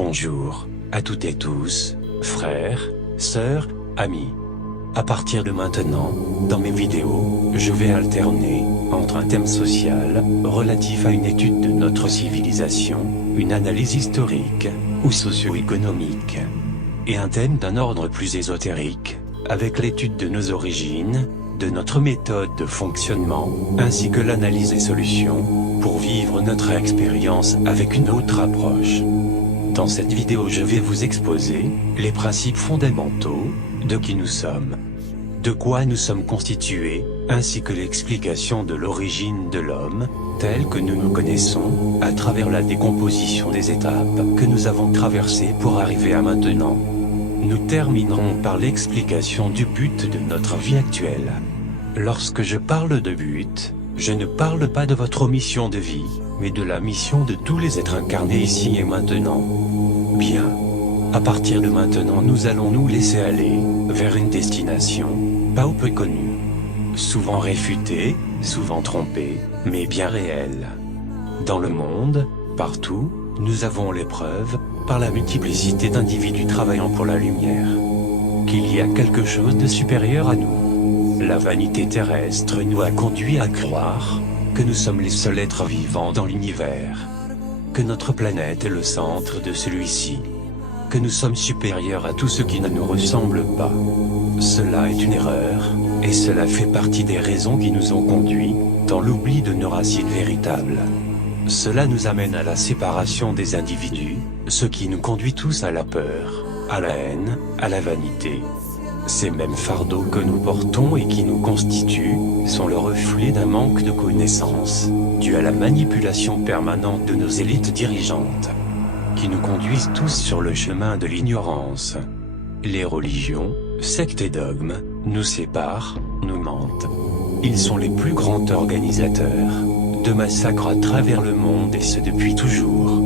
Bonjour à toutes et tous, frères, sœurs, amis. À partir de maintenant, dans mes vidéos, je vais alterner entre un thème social, relatif à une étude de notre civilisation, une analyse historique, ou socio-économique, et un thème d'un ordre plus ésotérique, avec l'étude de nos origines, de notre méthode de fonctionnement, ainsi que l'analyse des solutions, pour vivre notre expérience avec une autre approche. Dans cette vidéo, je vais vous exposer les principes fondamentaux de qui nous sommes, de quoi nous sommes constitués, ainsi que l'explication de l'origine de l'homme, tel que nous nous connaissons, à travers la décomposition des étapes que nous avons traversées pour arriver à maintenant. Nous terminerons par l'explication du but de notre vie actuelle. Lorsque je parle de but, je ne parle pas de votre mission de vie, mais de la mission de tous les êtres incarnés ici et maintenant. Bien. À partir de maintenant, nous allons nous laisser aller vers une destination, pas ou peu connue. Souvent réfutée, souvent trompée, mais bien réelle. Dans le monde, partout, nous avons l'épreuve, par la multiplicité d'individus travaillant pour la lumière, qu'il y a quelque chose de supérieur à nous. La vanité terrestre nous a conduit à croire que nous sommes les seuls êtres vivants dans l'univers, que notre planète est le centre de celui-ci, que nous sommes supérieurs à tout ce qui ne nous ressemble pas. Cela est une erreur, et cela fait partie des raisons qui nous ont conduits dans l'oubli de nos racines véritables. Cela nous amène à la séparation des individus, ce qui nous conduit tous à la peur, à la haine, à la vanité. Ces mêmes fardeaux que nous portons et qui nous constituent, sont le reflet d'un manque de connaissances, dû à la manipulation permanente de nos élites dirigeantes, qui nous conduisent tous sur le chemin de l'ignorance. Les religions, sectes et dogmes, nous séparent, nous mentent. Ils sont les plus grands organisateurs de massacres à travers le monde et ce depuis toujours.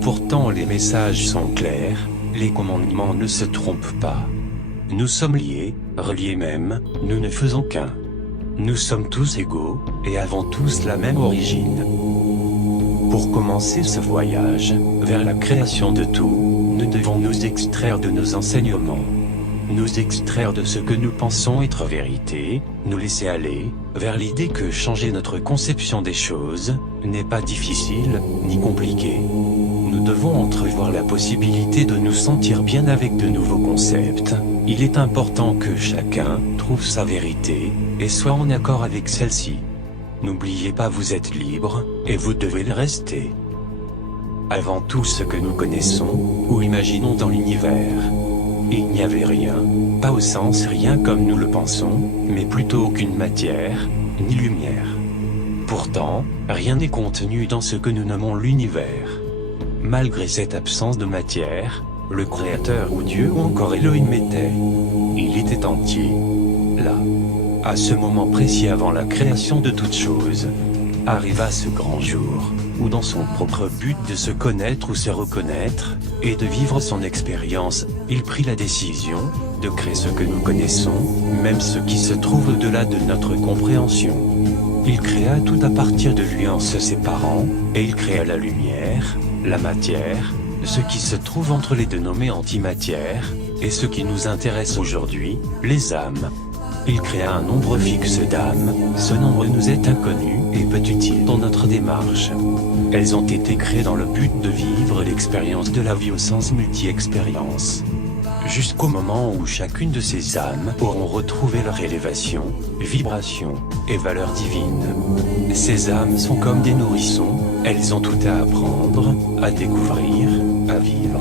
Pourtant les messages sont clairs, les commandements ne se trompent pas. Nous sommes liés, reliés même, nous ne faisons qu'un. Nous sommes tous égaux, et avons tous la même origine. Pour commencer ce voyage, vers la création de tout, nous devons nous extraire de nos enseignements. Nous extraire de ce que nous pensons être vérité, nous laisser aller, vers l'idée que changer notre conception des choses, n'est pas difficile, ni compliqué. Nous devons entrevoir la possibilité de nous sentir bien avec de nouveaux concepts. Il est important que chacun trouve sa vérité, et soit en accord avec celle-ci. N'oubliez pas, vous êtes libre, et vous devez le rester. Avant tout ce que nous connaissons, ou imaginons dans l'univers, il n'y avait rien, pas au sens rien comme nous le pensons, mais plutôt aucune matière, ni lumière. Pourtant, rien n'est contenu dans ce que nous nommons l'univers. Malgré cette absence de matière, le Créateur ou Dieu ou encore Elohim était. Il était entier. Là. À ce moment précis avant la création de toutes choses, arriva ce grand jour, où dans son propre but de se connaître ou se reconnaître, et de vivre son expérience, il prit la décision de créer ce que nous connaissons, même ce qui se trouve au-delà de notre compréhension. Il créa tout à partir de lui en se séparant, et il créa la lumière, la matière, ce qui se trouve entre les deux nommés antimatière, et ce qui nous intéresse aujourd'hui, les âmes. Il créa un nombre fixe d'âmes, ce nombre nous est inconnu et peu utile dans notre démarche. Elles ont été créées dans le but de vivre l'expérience de la vie au sens multi-expérience. Jusqu'au moment où chacune de ces âmes auront retrouvé leur élévation, vibration et valeur divine. Ces âmes sont comme des nourrissons, elles ont tout à apprendre, à découvrir, à vivre.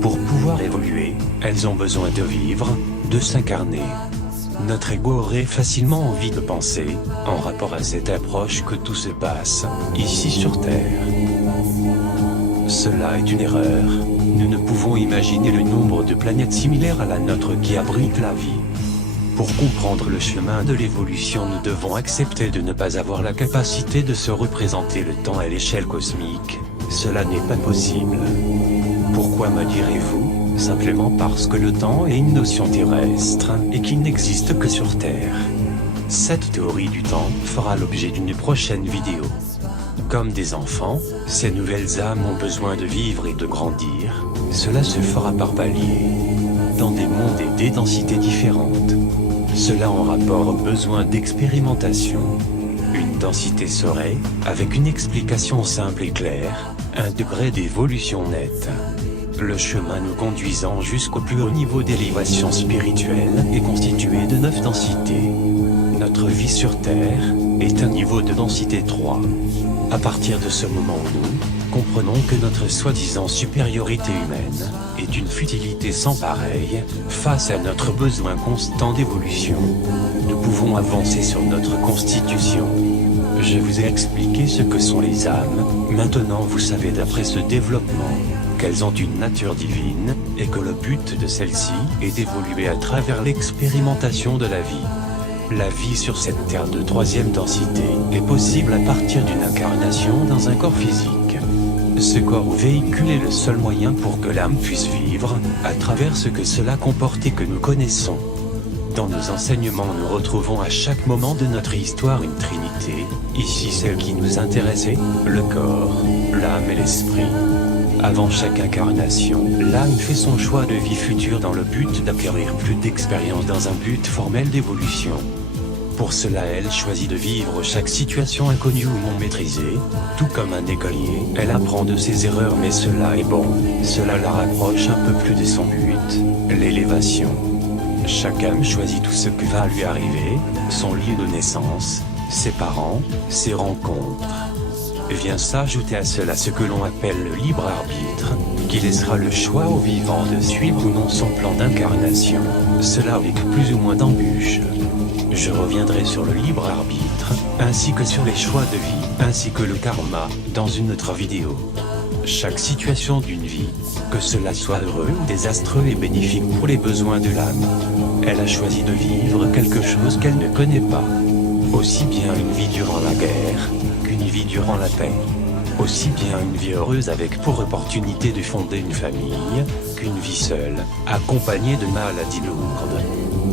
Pour pouvoir évoluer, elles ont besoin de vivre, de s'incarner. Notre ego aurait facilement envie de penser, en rapport à cette approche, que tout se passe, ici sur Terre. Cela est une erreur. Nous ne pouvons imaginer le nombre de planètes similaires à la nôtre qui abritent la vie. Pour comprendre le chemin de l'évolution, nous devons accepter de ne pas avoir la capacité de se représenter le temps à l'échelle cosmique. Cela n'est pas possible. Pourquoi, me direz-vous? Simplement parce que le temps est une notion terrestre, et qu'il n'existe que sur Terre. Cette théorie du temps fera l'objet d'une prochaine vidéo. Comme des enfants, ces nouvelles âmes ont besoin de vivre et de grandir. Cela se fera par paliers, dans des mondes et des densités différentes. Cela en rapport au besoin d'expérimentation. Une densité serait, avec une explication simple et claire, un degré d'évolution nette. Le chemin nous conduisant jusqu'au plus haut niveau d'élévation spirituelle est constitué de 9 densités. Notre vie sur Terre est un niveau de densité 3. À partir de ce moment où nous comprenons que notre soi-disant supériorité humaine est une futilité sans pareille, face à notre besoin constant d'évolution, nous pouvons avancer sur notre constitution. Je vous ai expliqué ce que sont les âmes, maintenant vous savez d'après ce développement qu'elles ont une nature divine, et que le but de celle-ci est d'évoluer à travers l'expérimentation de la vie. La vie sur cette terre de 3e densité est possible à partir d'une incarnation dans un corps physique. Ce corps ou véhicule est le seul moyen pour que l'âme puisse vivre, à travers ce que cela comporte et que nous connaissons. Dans nos enseignements nous retrouvons à chaque moment de notre histoire une trinité, ici celle qui nous intéressait, le corps, l'âme et l'esprit. Avant chaque incarnation, l'âme fait son choix de vie future dans le but d'acquérir plus d'expérience dans un but formel d'évolution. Pour cela elle choisit de vivre chaque situation inconnue ou non maîtrisée, tout comme un écolier, elle apprend de ses erreurs mais cela est bon, cela la rapproche un peu plus de son but, l'élévation. Chaque âme choisit tout ce qui va lui arriver, son lieu de naissance, ses parents, ses rencontres. Vient s'ajouter à cela ce que l'on appelle le libre arbitre, qui laissera le choix au vivant de suivre ou non son plan d'incarnation, cela avec plus ou moins d'embûches. Je reviendrai sur le libre arbitre, ainsi que sur les choix de vie, ainsi que le karma, dans une autre vidéo. Chaque situation d'une vie, que cela soit heureux ou désastreux est bénéfique pour les besoins de l'âme. Elle a choisi de vivre quelque chose qu'elle ne connaît pas. Aussi bien une vie durant la guerre, qu'une vie durant la paix. Aussi bien une vie heureuse avec pour opportunité de fonder une famille, qu'une vie seule, accompagnée de maladies lourdes.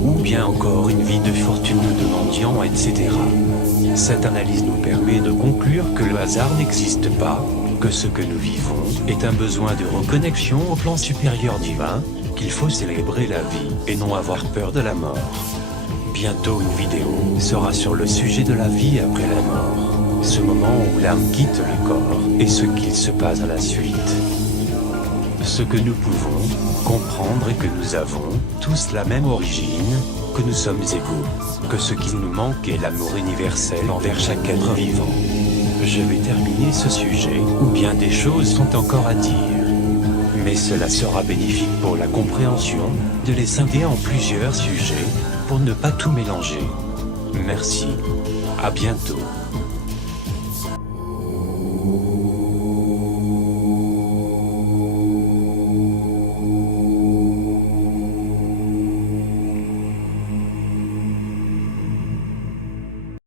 Ou bien encore une vie de fortune ou de mendiant, etc. Cette analyse nous permet de conclure que le hasard n'existe pas, que ce que nous vivons est un besoin de reconnexion au plan supérieur divin, qu'il faut célébrer la vie et non avoir peur de la mort. Bientôt une vidéo sera sur le sujet de la vie après la mort, ce moment où l'âme quitte le corps et ce qu'il se passe à la suite. Ce que nous pouvons comprendre est que nous avons tous la même origine, que nous sommes égaux, que ce qui nous manque est l'amour universel envers chaque être vivant. Je vais terminer ce sujet, où bien des choses sont encore à dire. Mais cela sera bénéfique pour la compréhension, de les scinder en plusieurs sujets, pour ne pas tout mélanger. Merci. À bientôt.